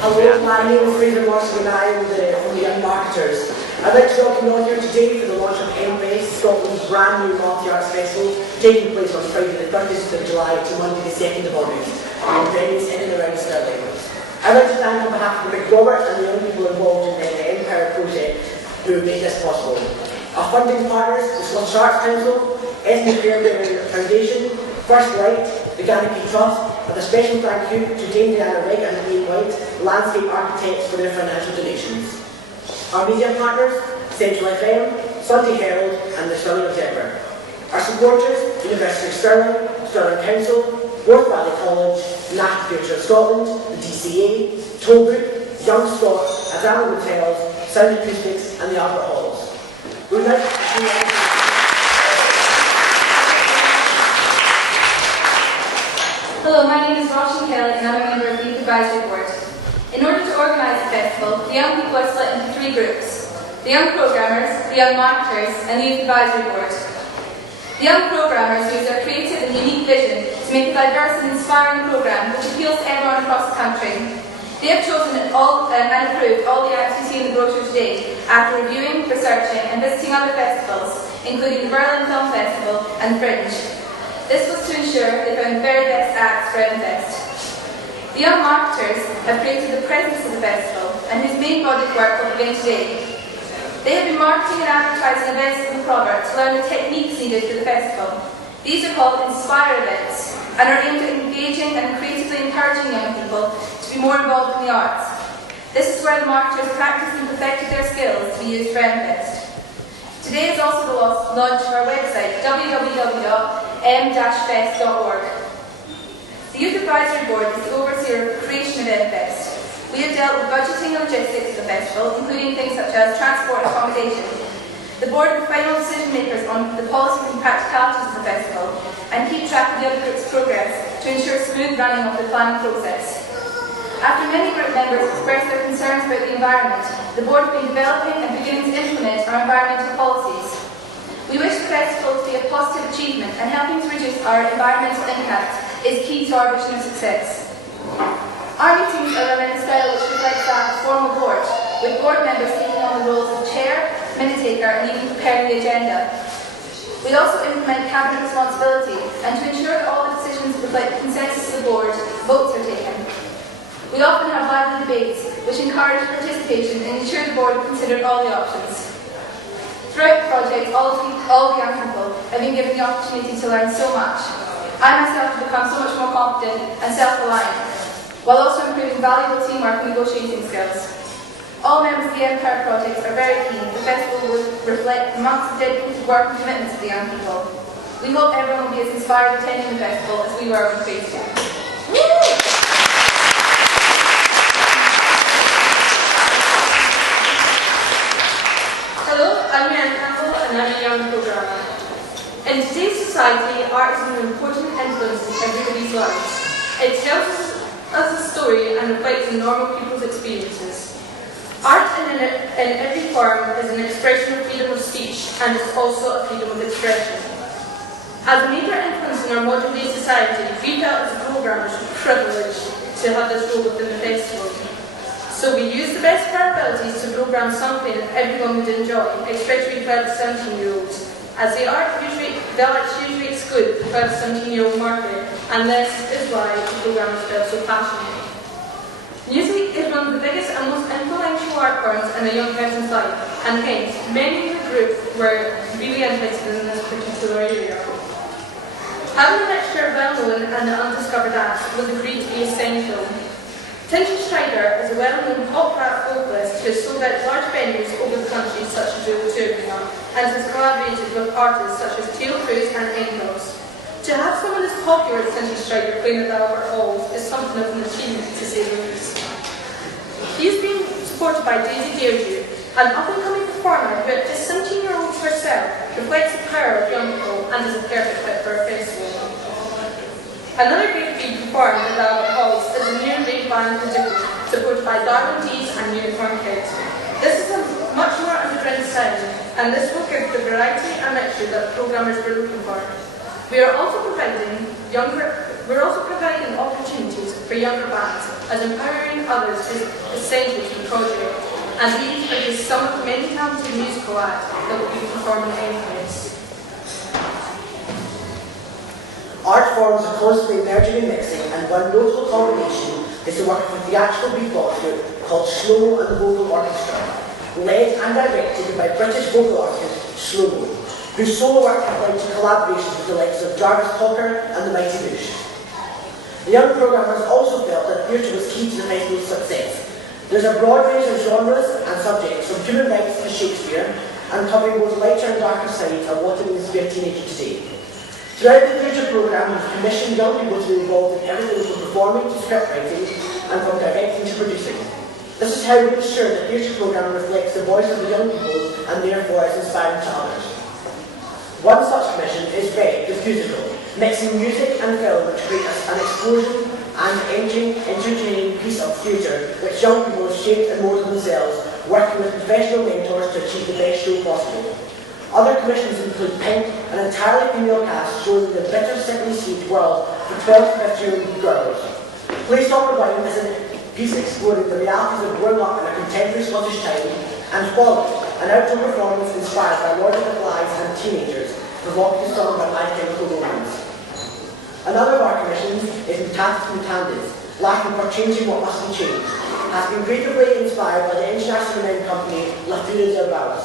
Hello, my name is Fraser Morrison and I am from the Young Marketers. I'd like to welcome you all here today for the launch of mFEST, Scotland's brand new multi-arts festival, taking place on Friday the 30th of July to Monday the 2nd of August, in venues in and around Stirling. I'd like to thank on behalf of macrobert and the young people involved in the mPOWER project who have made this possible. Our funding partners, the Scottish Arts Council, Ethnic Fair Foundation, First Light, the Gannicky Trust, and a special thank you to Dame Diana Wright and Ian White, landscape architects, for their financial donations. Our media partners, Central FM, Sunday Herald and the Stirling Observer. Our supporters, University of Stirling, Stirling Council, Worth Valley College, National Theatre of Scotland, the DCA, Tollbrook, Young Scott, Adama Hotels, Sound Acoustics and the Albert Halls. We would like to Hello, my name is Roshan Kelly and I'm a member of the Youth Advisory Board. In order to organise the festival, the young people are split into three groups: the young programmers, the young marketers and the Youth Advisory Board. The young programmers use their creative and unique vision to make a diverse and inspiring programme which appeals to everyone across the country. They have chosen and approved all the acts you see in the brochure today after reviewing, researching and visiting other festivals, including the Berlin Film Festival and Fringe. This was to ensure they found the very best acts for mFEST. The young marketers have created the presence of the festival and whose main body of work will begin today. They have been marketing and advertising events of macrobert to learn the techniques needed for the festival. These are called Inspire events and are aimed at engaging and creatively encouraging young people to be more involved in the arts. This is where the marketers practiced and perfected their skills to be used for mFEST. Today is also the launch of our website, www.m-fest.org. The Youth Advisory Board is the overseer of the creation of mFEST. We have dealt with budgeting and logistics of the festival, including things such as transport and accommodation. The board are the final decision makers on the policies and practicalities of the festival and keep track of the other group's progress to ensure smooth running of the planning process. After many group members expressed their concerns about the environment, the board has been developing and beginning to implement our environmental policies. We wish the festival to be a positive achievement, and helping to reduce our environmental impact is key to our vision of success. Our meetings are run in a style which reflects that of a formal board, with board members taking on the roles of chair, minute taker and even preparing the agenda. We also implement cabinet responsibility, and to ensure that all the decisions reflect the consensus of the board, votes are taken. We often have lively debates which encourage participation and ensure the board considered all the options. Throughout the project, all the young people have been given the opportunity to learn so much. I myself have become so much more confident and self-reliant, while also improving valuable teamwork and negotiating skills. All members of the mPOWER project are very keen the festival will reflect the months of dedicated work and commitment to the young people. We hope everyone will be as inspired attending the festival as we were when facing it. I'm Anne Campbell and I'm a young programmer. In today's society, art is an important influence in everybody's lives. It tells us a story and reflects on normal people's experiences. Art in every form is an expression of freedom of speech and is also a freedom of expression. As a major influence in our modern day society, we felt as programmers privileged to have this role within the festival. So we used the best of our abilities to program something that everyone would enjoy, especially 12 to 17-year-olds, as the arts usually exclude the 12 to 17-year-old market, and this is why the programmers felt so passionate. Music is one of the biggest and most influential art forms in a young person's life, and hence, many of the group were really interested in this particular area. Having a mixture of well-known and undiscovered acts was agreed to be essential. Tintin Strider is a well-known pop rap vocalist who has sold out large venues over the country such as O2 Arena and has collaborated with artists such as Teal Cruz and Engels. To have someone as popular as Tintin Strider playing at the Albert Halls is something of an achievement to say the least. He has been supported by Daisy Deirdre, an up-and-coming performer who at just 17-year-old herself reflects the power of young people and is a perfect fit for a festival. Another great feat performed at the Albert Halls is the new rave band Kazuki, supported by Darwin Dees and Unicorn Kids. This is a much more underground sound, and this will give the variety and mixture that programmers were looking for. We are also providing opportunities for younger bands as empowering others is essential to the project, and these are just some of the many talented musical acts that will be performing at mFEST. Art forms are constantly merging and mixing, and one notable combination is the work of a theatrical beatbox group called Slow and the Vocal Orchestra, led and directed by British vocal artist Slow, whose solo work have led to collaborations with the likes of Jarvis Cocker and the Mighty Boosh. The young programmers also felt that theatre was key to the festival's success. There's a broad range of genres and subjects, from human rights to Shakespeare, and covering both lighter and darker sides of what it means to be a teenager today. Throughout the theatre programme, we've commissioned young people to be involved in everything from performing to script writing and from directing to producing. This is how we ensure the theatre programme reflects the voice of the young people and therefore is inspiring to others. One such commission is Red, the musical, mixing music and film to create an explosion and entertaining piece of theatre which young people have shaped and moulded themselves, working with professional mentors to achieve the best show possible. Other commissions include Pink, an entirely female cast showing the bitter, sickly sweet world for 12 to 15-year-old girls. Play Stop Wine is a piece exploring the realities of growing up in a contemporary Scottish town, and Follow, an outdoor performance inspired by Lord of the Flies and teenagers, provoking song by My Chemical Romance. Another of our commissions is Mutandis, lacking for changing what must be changed, has been creatively inspired by the international renowned company La Fila del Baus.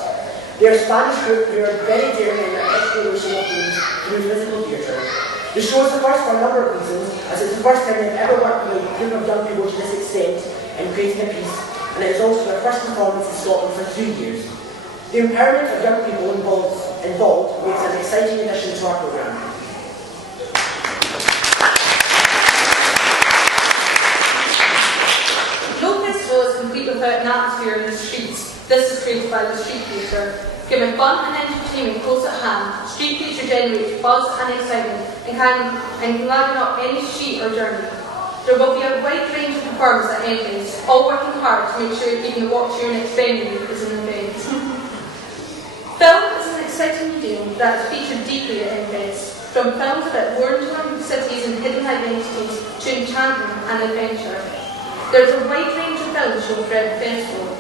They are a Spanish group who are very daring in their exploration of themes through physical theatre. The show is the first for a number of reasons, as it's the first time they've ever worked with a group of young people to this extent in creating a piece, and it is also their first performance in Scotland for 3 years. The empowerment of young people involved makes an exciting addition to our programme. No festival is complete without an atmosphere in the streets. This is created by the street theatre. Given fun and entertainment close at hand, street theatre generates buzz and excitement and can liven up any street or journey. There will be a wide range of performers at mFEST, all working hard to make sure even the walk to your next venue is an event. Film is an exciting medium that is featured deeply at mFEST, from films about war-torn cities and hidden identities to enchantment and adventure. There is a wide range of films shown throughout the festival.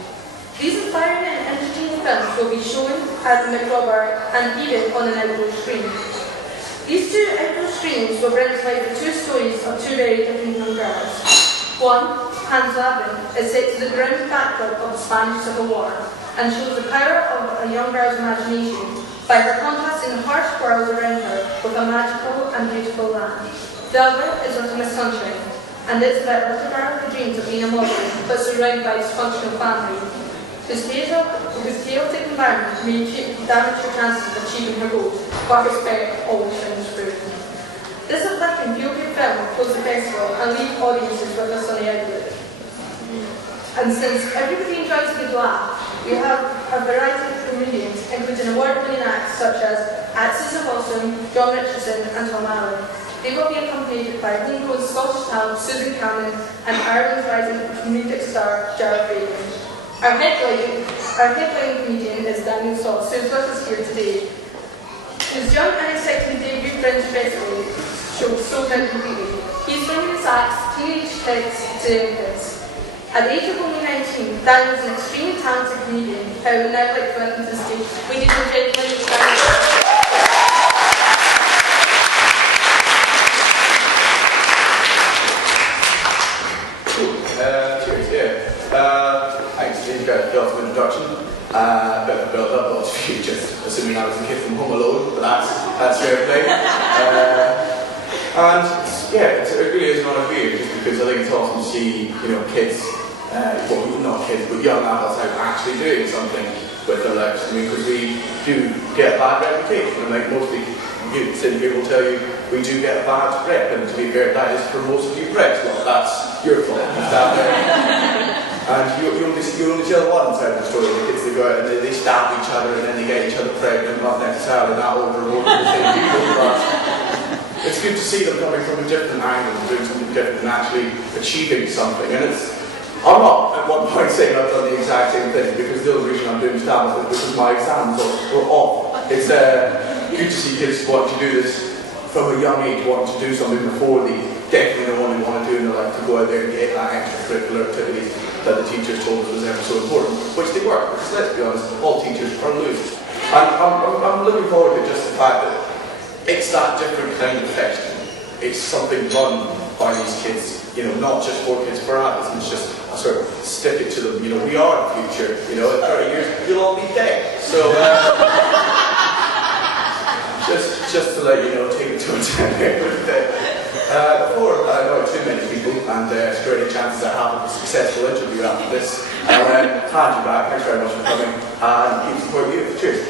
These inspiring and entertaining films will be shown at the macrobert and even on an outdoor screen. These two outdoor screens will bring to life the two stories of two very different young girls. One, Hans Labyrinth, is set to the grim backdrop of the Spanish Civil War and shows the power of a young girl's imagination by her contrasting the harsh world around her with a magical and beautiful land. The other is Little Miss Sunshine, and it's about a little girl who dreams of being a model but surrounded by a dysfunctional family, whose chaotic environment may damage her chances of achieving her goals, but her spirit always shines through. This uplifting feel-good film will close the festival and leave audiences with a sunny outlook. And since everybody enjoys a good laugh, we have a variety of comedians, including award-winning acts such as Susan Wilson, John Richardson and Tom Allen. They will be accompanied by homegrown Scottish talent Susan Cannon and Ireland's rising comedic star Jarrett Reagan. Our headline comedian is Daniel Sauce, who is with us here today. His young and exciting debut Fringe Festival show sold out completely. He's bringing his acts teenage kids to mFEST. At the age of only 19, Daniel is an extremely talented comedian who I would now like to welcome to the stage. Ladies and gentlemen, it's Daniel. Thanks, James. Got a introduction. Bit of a build-up, lots of you just assuming I was a kid from Home Alone, but that's fair play. And yeah, it really is an honour for you, just because I think it's awesome to see, kids, well, not kids, but young adults out actually doing something with their lives. I mean, because we do get a bad reputation, and like most sitting here will tell you, we do get a bad rep, and to be fair, that is for most of you pricks. Well, that's your fault. You stand there. And you only tell one side of the story. The kids that go out and they stab each other and then they get each other pregnant, not necessarily that over the same people, but it's good to see them coming from a different angle and doing something different and actually achieving something. And I'm not at one point saying I've done the exact same thing, because the only reason I'm doing stand-up is because my exams were off. It's good to see kids want to do this from a young age wanting to do something before they definitely know what they want to do in their life, to go out there and get that extracurricular activities that the teachers told us was ever so important, which they were, because let's be honest, all teachers are losers. And I'm looking forward to just the fact that it's that different kind of fest. It's something run by these kids, you know, not just for kids, for adults. It's just a sort of stick it to them, you know, we are the future, you know, in 30 years you'll all be dead. So, just to let you know, take it to a 10-minute birthday. Before I know too many people, and there's great chances I have a successful interview after this, I'll hand you back. Thanks very much for coming, and keep supporting you. Cheers.